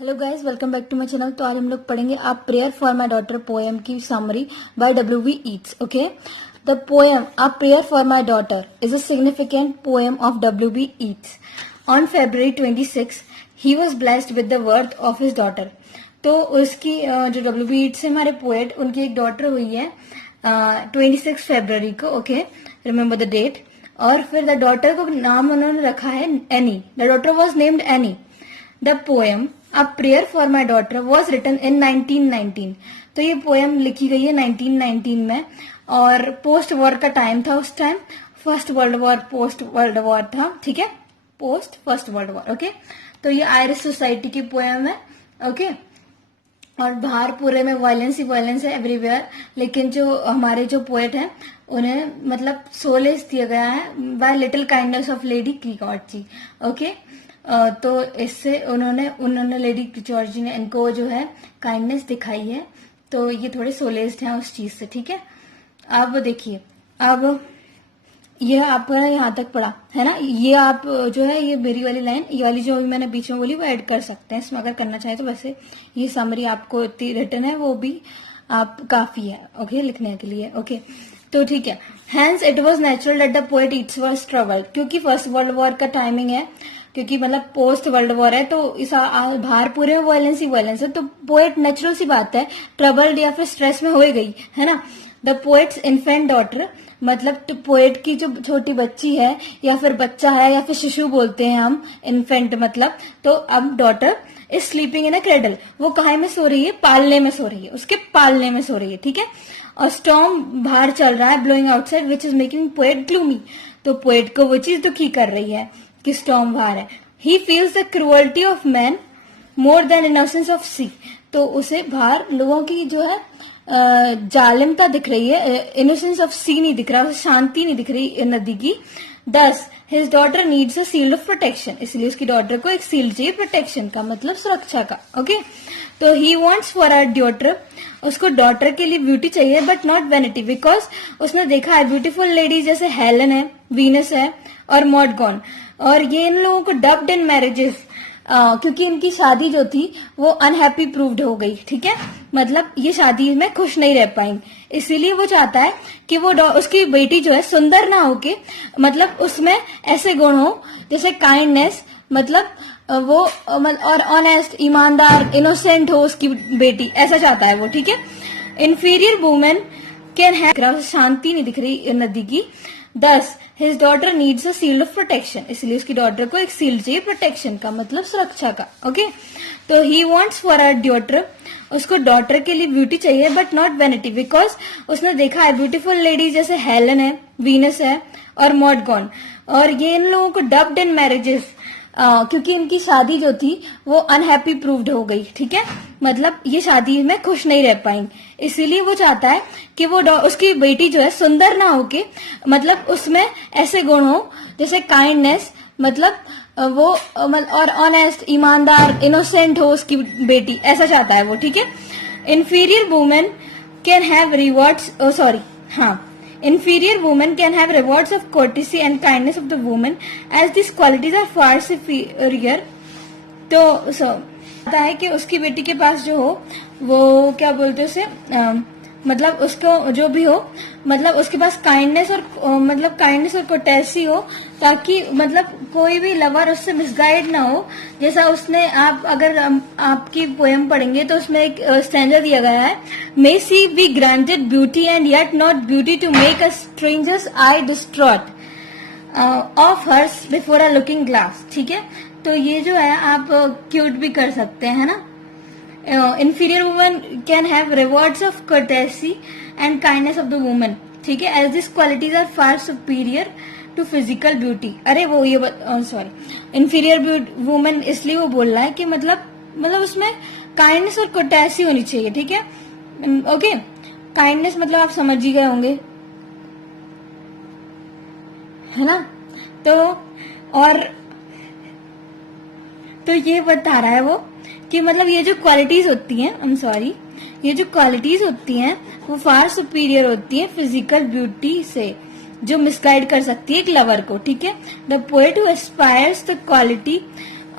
Hello guys, welcome back to my channel. तो आज हम लोग पढ़ेंगे a prayer for my daughter poem की summary by W.V. Yeats. Okay, the poem a prayer for my daughter is a significant poem of W.V. Yeats. On February 26 he was blessed with the birth of his daughter. तो उसकी जो W.V. Yeats है हमारे poet, उनकी एक daughter हुई है 26 फरवरी को. Okay, remember the date. और फिर द डॉटर को नाम उन्होंने रखा है Annie. The daughter was named Annie. The poem a prayer for my daughter was written in 1919. तो ये पोएम लिखी गई है 1919 में, और पोस्ट वॉर का टाइम था उस time. First world war, post world war था. ठीक है, post first world war. Okay, तो ये आयरिश सोसाइटी की पोएम है. ओके, और बाहर पूरे में वायलेंस ही वायलेंस है एवरीवेयर. लेकिन जो हमारे जो पोएट हैं उन्हें मतलब सोलेस दिया गया है by little kindness of lady क्रीकॉट जी. ओके, तो इससे उन्होंने लेडी जॉर्ज ने इनको जो है काइंडनेस दिखाई है. तो ये थोड़े सोलेस्ड हैं उस चीज से. ठीक है, अब देखिए, अब ये आपका यहाँ तक पढ़ा है ना. ये आप जो है ये मेरी वाली लाइन, ये वाली जो मैंने बीच में बोली वो ऐड कर सकते हैं इसमें अगर करना चाहे तो. वैसे ये समरी आपको इतनी रिटन है वो भी आप काफी है. ओके, लिखने के लिए. ओके, तो ठीक है. Hence it was natural that the poet Yeats was troubled. क्योंकि फर्स्ट वर्ल्ड वॉर का टाइमिंग है, क्योंकि मतलब पोस्ट वर्ल्ड वॉर है, तो इस बाहर पूरे में वायलेंस ही वायलेंस है. तो पोएट नेचुरल सी बात है ट्रबल्ड या फिर स्ट्रेस में हो गई है ना. द पोएट्स इन्फेंट डॉटर, मतलब पोएट की जो छोटी बच्ची है या फिर बच्चा है या फिर शिशु बोलते हैं हम, इन्फेंट मतलब. तो अब daughter is sleeping in a cradle. वो काहे में सो रही है? पालने में सो रही है, उसके पालने में सो रही है. ठीक है, और स्टॉर्म बाहर चल रहा है, blowing outside which is making poet gloomy. तो पोएट को वो चीज दुखी कर रही है कि स्टॉर्म बाहर है. He feels the cruelty of man more than innocence of sea. तो उसे बाहर लोगों की जो है जालिमता दिख रही है, इनोसेंस ऑफ सी नहीं दिख रहा, उसे शांति नहीं दिख रही नदी की. दस his daughter needs a shield of protection. इसलिए उसकी डॉटर को एक शील्ड चाहिए, प्रोटेक्शन का मतलब सुरक्षा का. ओके, तो he wants for her daughter, उसको डॉटर के लिए ब्यूटी चाहिए बट नॉट वैनिटी, बिकॉज उसने देखा है ब्यूटीफुल लेडीज जैसे हेलन है, वीनस है और मॉडगॉन, और ये इन लोगों को डब्ड इन मैरिजेस क्योंकि इनकी शादी जो थी वो अनहैप्पी प्रूव्ड हो गई. ठीक है, मतलब ये शादी में खुश नहीं रह पाएंगे. इसीलिए वो चाहता है कि वो उसकी बेटी जो है सुंदर ना होके, मतलब उसमें ऐसे गुण हो जैसे काइंडनेस, मतलब वो और ऑनेस्ट, ईमानदार, इनोसेंट हो उसकी बेटी, ऐसा चाहता है वो. ठीक है, इन्फीरियर वुमेन कैन हैव, शांति नहीं दिख रही नदी की. 10 his daughter needs a shield of protection. इसलिए उसकी डॉटर को एक शील्ड चाहिए, प्रोटेक्शन का मतलब सुरक्षा का. ओके, तो he wants for her daughter, उसको डॉटर के लिए ब्यूटी चाहिए बट नॉट वैनिटी, बिकॉज उसने देखा है ब्यूटीफुल लेडीज जैसे हेलन है, वीनस है और मॉडगॉन, और ये इन लोगों को डब्ड इन मैरिजेस क्योंकि इनकी शादी जो थी वो अनहैप्पी प्रूव्ड हो गई. ठीक है, मतलब ये शादी में खुश नहीं रह पाएंगे. इसीलिए वो चाहता है कि वो उसकी बेटी जो है सुंदर ना होके, मतलब उसमें ऐसे गुण हो जैसे काइंडनेस, मतलब वो और ऑनेस्ट, ईमानदार, इनोसेंट हो उसकी बेटी, ऐसा चाहता है वो. ठीक है, inferior women can have rewards, हाँ, inferior women can have rewards of courtesy and kindness of the woman as these qualities are far superior. तो पता है कि उसकी बेटी के पास जो हो वो क्या बोलते उसे, मतलब उसको जो भी हो, मतलब उसके पास काइंडनेस और कोटेसी हो, ताकि मतलब कोई भी लवर उससे मिसगाइड ना हो. जैसा उसने, आप अगर आपकी पोएम पढ़ेंगे तो उसमें एक स्टैंजा दिया गया है, may she be granted beauty and yet not beauty to make a stranger's eye distraught of hers before a looking glass. ठीक है, तो ये जो है आप क्यूट भी कर सकते हैं ना. inferior woman can have rewards of courtesy and kindness of the woman. ठीक है, as these qualities are far superior to physical beauty. अरे वो ये inferior woman इसलिए वो बोल रहा है कि मतलब उसमें kindness और courtesy होनी चाहिए. ठीक है, ओके, kindness मतलब आप समझ ही गए होंगे, है ना. तो ये बता रहा है वो कि मतलब ये जो क्वालिटीज होती हैं, ये जो क्वालिटीज होती हैं वो फार सुपीरियर होती है फिजिकल ब्यूटी से, जो मिसगाइड कर सकती है एक लवर को. ठीक है, the poet who aspires the quality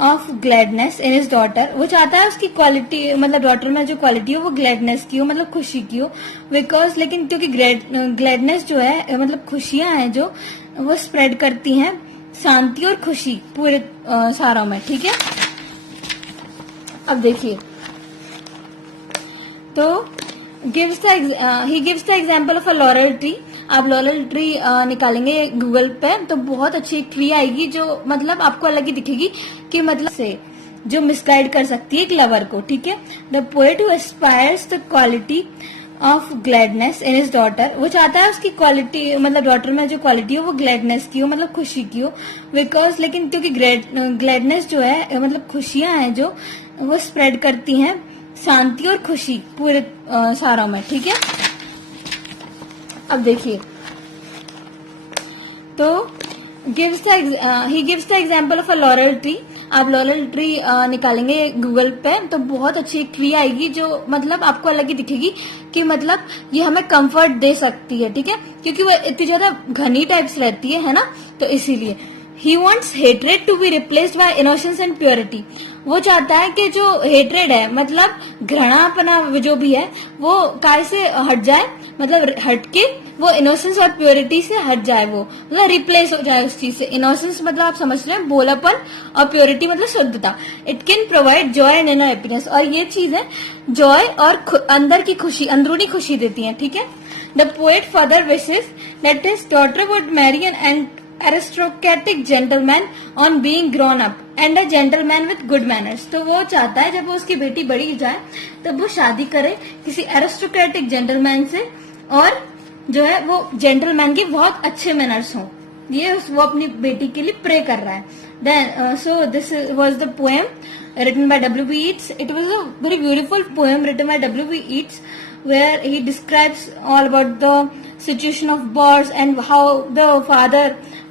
of gladness in his daughter, वो चाहता है उसकी क्वालिटी मतलब डॉटर में जो क्वालिटी हो वो ग्लैडनेस की हो, मतलब खुशी की हो, बिकॉज लेकिन क्योंकि ग्लैडनेस जो है मतलब खुशियां हैं जो वो स्प्रेड करती हैं शांति और खुशी पूरे सारों में, ठीक है। अब देखिए, तो he gives the example of a laurel tree. आप लॉरेल ट्री निकालेंगे गूगल पे तो बहुत अच्छी एक ट्री आएगी जो मतलब आपको अलग ही दिखेगी कि मतलब से जो मिसगाइड कर सकती है एक लवर को, ठीक है। The poet who aspires the quality of gladness in his daughter, वो चाहता है उसकी क्वालिटी मतलब डॉटर में जो क्वालिटी हो वो ग्लैडनेस की हो, मतलब खुशी की हो, बिकॉज लेकिन क्योंकि ग्लैडनेस जो है मतलब खुशियां हैं जो वो स्प्रेड करती हैं शांति और खुशी पूरे सारों में, ठीक है। अब देखिए, तो he gives the example of a laurel tree. आप लॉरेल ट्री निकालेंगे गूगल पे तो बहुत अच्छी एक ट्री आएगी जो मतलब आपको अलग ही दिखेगी कि मतलब ये हमें कंफर्ट दे सकती है, ठीक है, क्योंकि वो इतनी ज्यादा घनी टाइप्स रहती है ना, तो इसीलिए। He wants hatred to be replaced by innocence and purity. वो चाहता है कि जो हेट्रेड है मतलब घृणापना जो भी है वो काय से हट जाए, मतलब हट के वो इनोसेंस और प्योरिटी से हट जाए, वो मतलब रिप्लेस हो जाए उस चीज से। इनोसेंस मतलब आप समझ रहे हैं भोलापन, और प्योरिटी मतलब शुद्धता। It can provide Joy and inner happiness, और ये चीजें जॉय और अंदर की खुशी, अंदरूनी खुशी देती हैं, ठीक है। The poet further wishes that his daughter would marry an aristocratic gentleman on being grown up and a gentleman with good manners। तो वो चाहता है जब वो उसकी बेटी बड़ी जाए तब वो शादी करे किसी एरिस्टोक्रेटिक जेंटलमैन से, और जो है वो जेंटलमैन के बहुत अच्छे मैनर्स हों। ये वो अपनी बेटी के लिए प्रे कर रहा है। Then so this was the poem written by W.B. Yeats. It was a very beautiful poem written by W.B. Yeats where he describes all about the situation of birds and how the father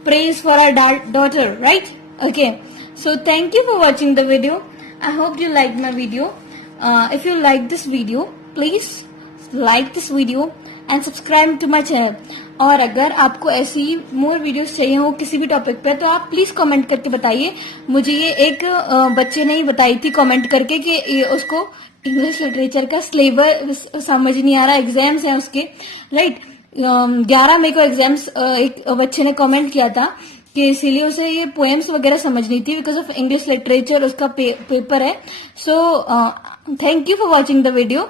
prays for our daughter, right? Okay, so thank you for watching the video. I hope you liked my video. If you like this video, please like this video and subscribe to my channel. और अगर आपको ऐसी more videos चाहिए हो किसी भी topic पे तो आप प्लीज कमेंट करके बताइए मुझे। ये एक बच्चे ने ही बताई थी कमेंट करके कि उसको इंग्लिश लिटरेचर का सिलेबस समझ नहीं आ रहा, एग्जाम्स हैं उसके, राइट। 11 मई को एग्जाम्स, एक बच्चे ने कमेंट किया था कि इसीलिए उसे ये पोएम्स वगैरह समझ नहीं थी बिकॉज ऑफ इंग्लिश लिटरेचर उसका पेपर है। So thank you for watching the video.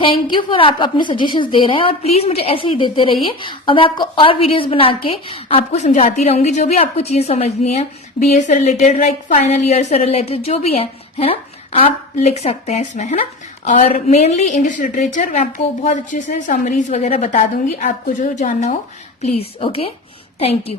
Thank you for आप अपने सजेशंस दे रहे हैं और प्लीज मुझे ऐसे ही देते रहिए और मैं आपको और वीडियोस बना के आपको समझाती रहूंगी जो भी आपको चीज समझनी है, बीए से रिलेटेड, लाइक फाइनल ईयर से रिलेटेड जो भी है ना, आप लिख सकते हैं इसमें, है ना। और मेनली इंग्लिश लिटरेचर मैं आपको बहुत अच्छे से समरीज वगैरह बता दूंगी, आपको जो जानना हो प्लीज। Okay, thank you.